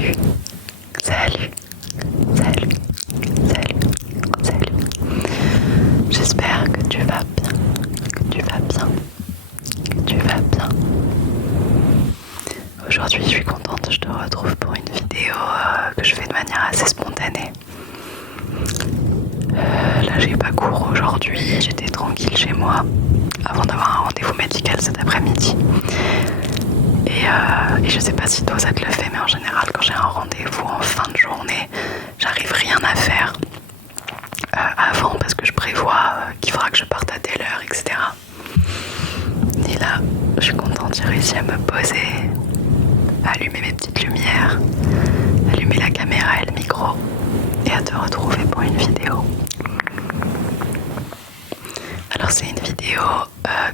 Salut, salut, salut, salut, salut. J'espère que tu vas bien, que tu vas bien, que tu vas bien. Aujourd'hui, je suis contente, je te retrouve pour une vidéo que je fais de manière assez spontanée. Là, j'ai pas cours aujourd'hui, j'étais tranquille chez moi avant d'avoir un rendez-vous médical cet après-midi. Et je sais pas si toi ça te le fait, mais en général, quand j'ai un rendez-vous en fin de journée, j'arrive rien à faire avant parce que je prévois qu'il faudra que je parte à telle heure, etc. Et là, je suis contente, j'ai réussi à me poser, à allumer mes petites lumières, allumer la caméra et le micro, et à te retrouver pour une vidéo. Alors c'est une vidéo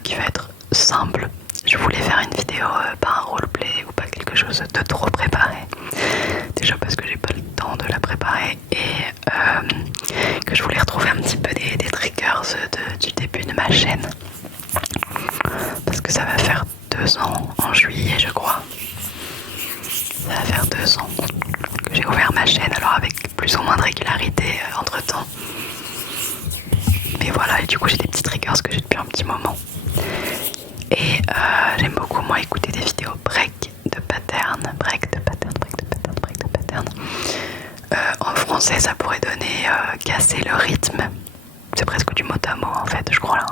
qui va être simple. Je voulais faire une vidéo, pas un roleplay ou pas quelque chose de trop préparé. Déjà parce que j'ai pas le temps de la préparer et que je voulais retrouver un petit peu des triggers du début de ma chaîne. Parce que ça va faire 2 ans en juillet, je crois. Ça va faire 2 ans que j'ai ouvert ma chaîne, alors avec plus ou moins de régularité entre temps. Mais voilà, et du coup j'ai des petits triggers que j'ai depuis un petit moment. Et j'aime beaucoup moi écouter des vidéos break de pattern. En français ça pourrait donner casser le rythme. C'est presque du mot à mot en fait, je crois là.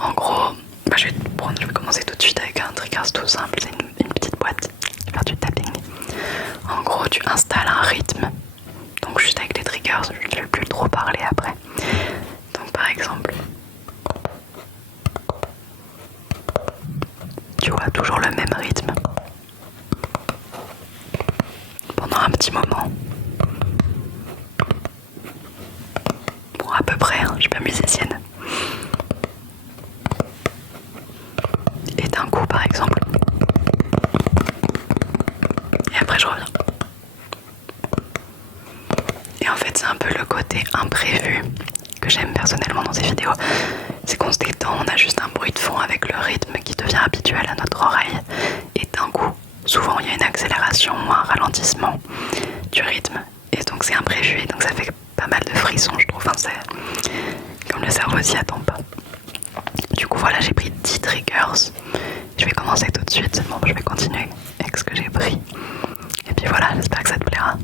En gros, je vais commencer tout de suite avec un trigger tout simple, c'est une petite boîte. Je vais faire du tapping. En gros tu installes un rythme. Donc juste avec les triggers, je ne vais plus trop parler après. Donc par exemple, tu vois toujours le même rythme pendant un petit moment. Bon, à peu près, hein, je suis pas musicienne. Et d'un coup, par exemple. Et après, je reviens. Et en fait, c'est un peu le côté imprévu que j'aime personnellement dans ces vidéos. C'est qu'on se détend, on a juste un bruit de fond avec le rythme qui devient habituel à notre oreille. Et d'un coup, souvent, il y a une accélération ou un ralentissement du rythme. Et donc, c'est imprévu et donc ça fait pas mal de frissons, je trouve. Enfin, c'est comme le cerveau s'y attend pas. Du coup, voilà, j'ai pris 10 triggers. Je vais commencer tout de suite. Bon, je vais continuer avec ce que j'ai pris. Et puis voilà, j'espère que ça te plaira.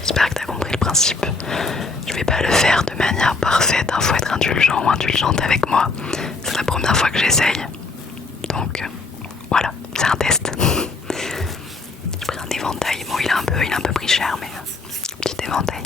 J'espère que tu as compris le principe. Je vais pas le faire de manière parfaite, il faut être indulgent ou indulgente avec moi. C'est la première fois que j'essaye. Donc voilà, c'est un test. J'ai pris un éventail, bon il a un peu pris cher mais petit éventail.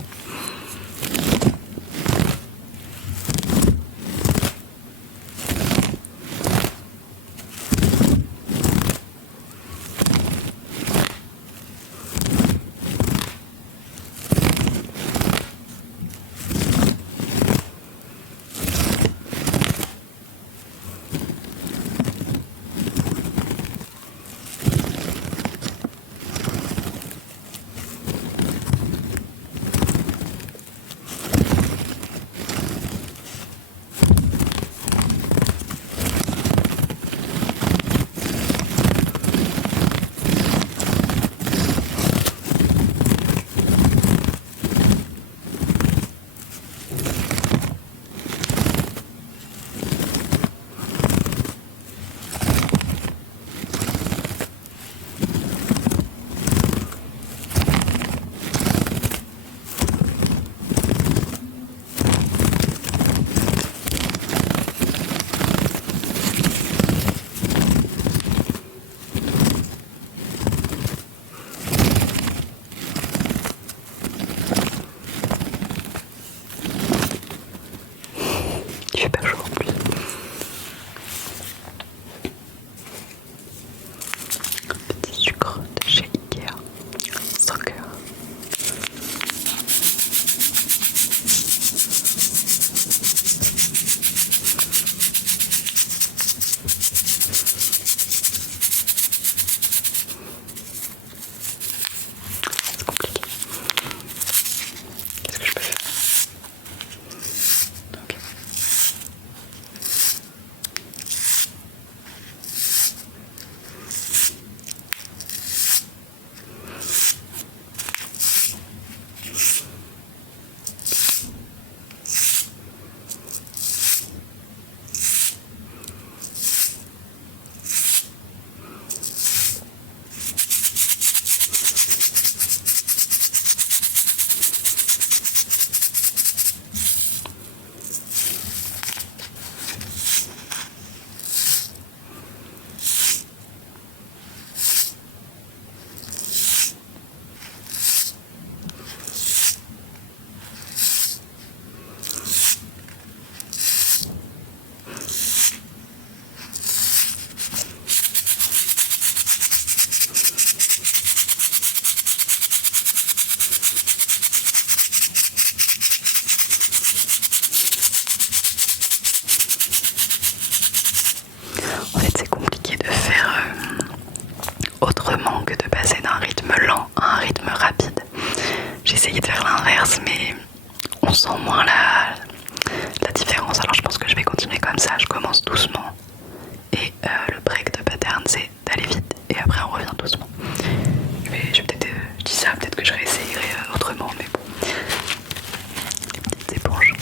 Il fait pas chaud en plus. Petit sucre de chez Ikea. Soccer. C'est compliqué. Qu'est-ce que je peux faire? Ok. En fait, c'est compliqué de faire autrement que de passer d'un rythme lent à un rythme rapide. J'ai essayé de faire l'inverse, mais on sent moins la différence. Alors je pense que je vais continuer comme ça. Je commence doucement et le break de pattern, c'est d'aller vite et après on revient doucement. Je vais peut-être, je dis ça, peut-être que je réessayerai autrement, mais bon. Les petites éponges.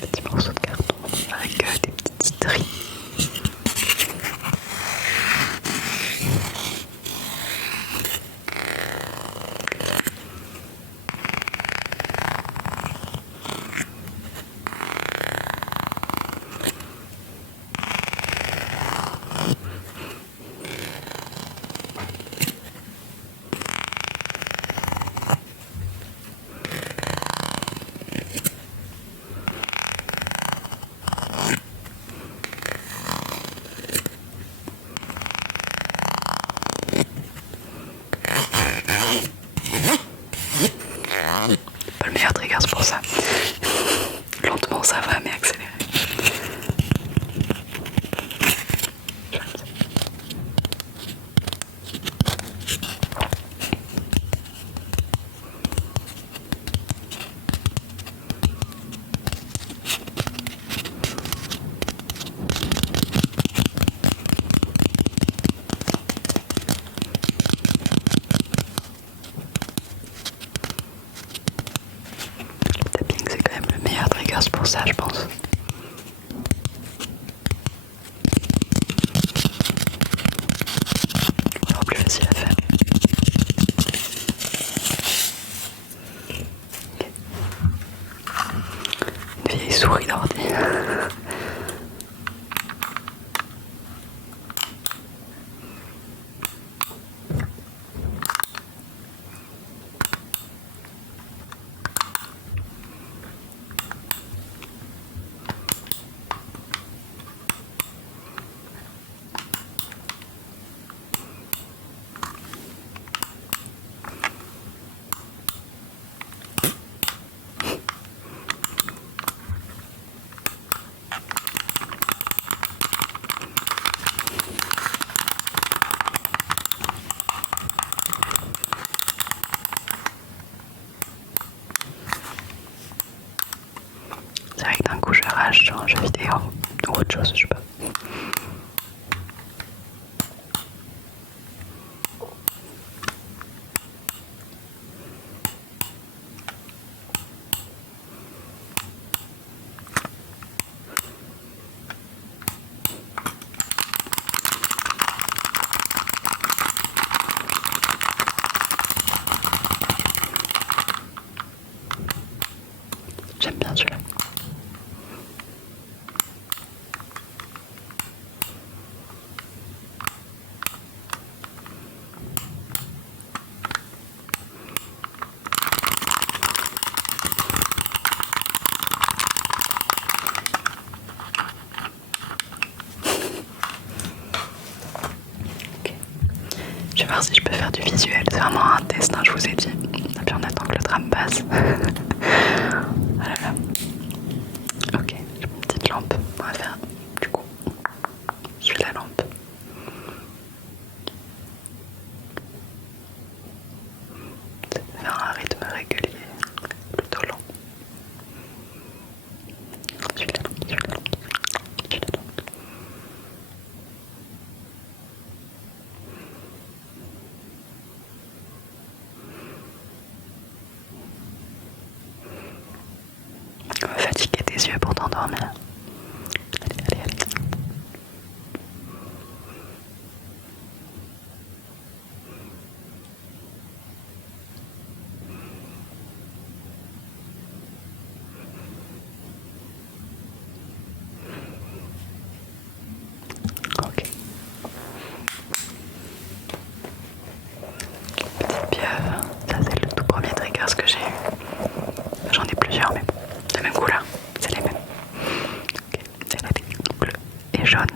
Petit morceau de carton avec des petites stries. Pas le meilleur trigger, c'est pour ça. Lentement ça va, mais accéléré. Le tapping c'est quand même le meilleur trigger, c'est pour ça je pense. Encore plus facile à faire. Une vieille souris d'ordi. personnage sur un jeu vidéo ou autre chose, je sais pas. J'aime bien celui-là. Je vais voir si je peux faire du visuel, c'est vraiment un test, hein, je vous ai dit. Et puis on attend que le tram passe. Voilà. Ok, j'ai une petite lampe. On va faire du coup. Je suis la lampe. Ça peut faire un rythme régulier, plutôt lent. Je suis la lampe, je suis la lampe, je suis la lampe. On va fatiguer tes yeux pour t'endormir. Allez, allez, allez. Ok. Petite pieuvre, ça c'est le tout premier trigger que j'ai eu. J'en ai plusieurs, mais bon, la même couleur, c'est les mêmes. Ok, c'est la bleue et jaune.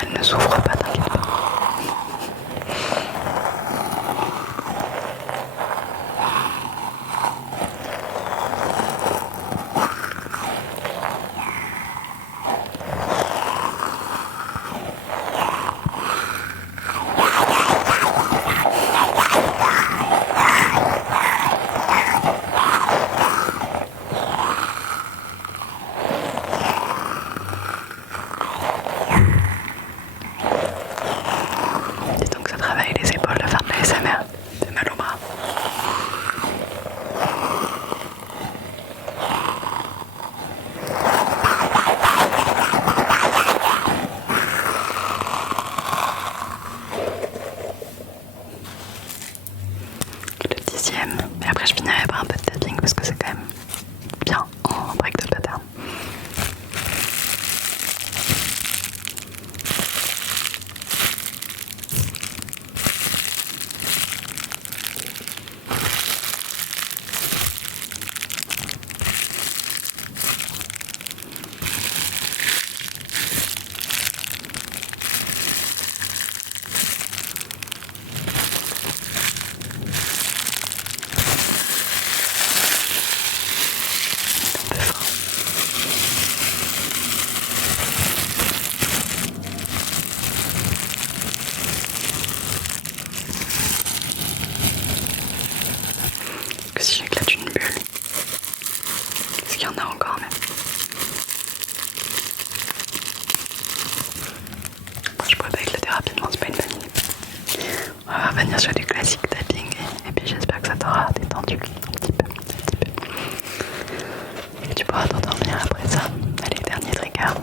Elle ne souffre pas, t'inquiète pas. Dis donc ça travaille les épaules à faire de l'ASMR. C'est mal au bras. Le 10e. Et après je finirai par un peu de tapping parce que c'est quand même bien en break de pattern. Un peu fort. Que si j'éclate une bulle. Est-ce qu'il y en a encore même? Moi je pourrais pas éclater rapidement, c'est pas une bonne idée. On va revenir sur les classiques tapping et puis j'espère que ça t'aura détendu un petit peu. Et tu pourras t'endormir après ça. Allez, dernier trigger.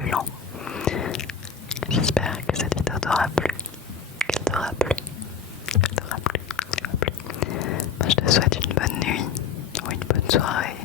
plus lent. J'espère que cette vidéo t'aura plu, qu'elle t'aura plu, qu'elle t'aura plu, qu'elle t'aura plu. Moi, je te souhaite une bonne nuit ou une bonne soirée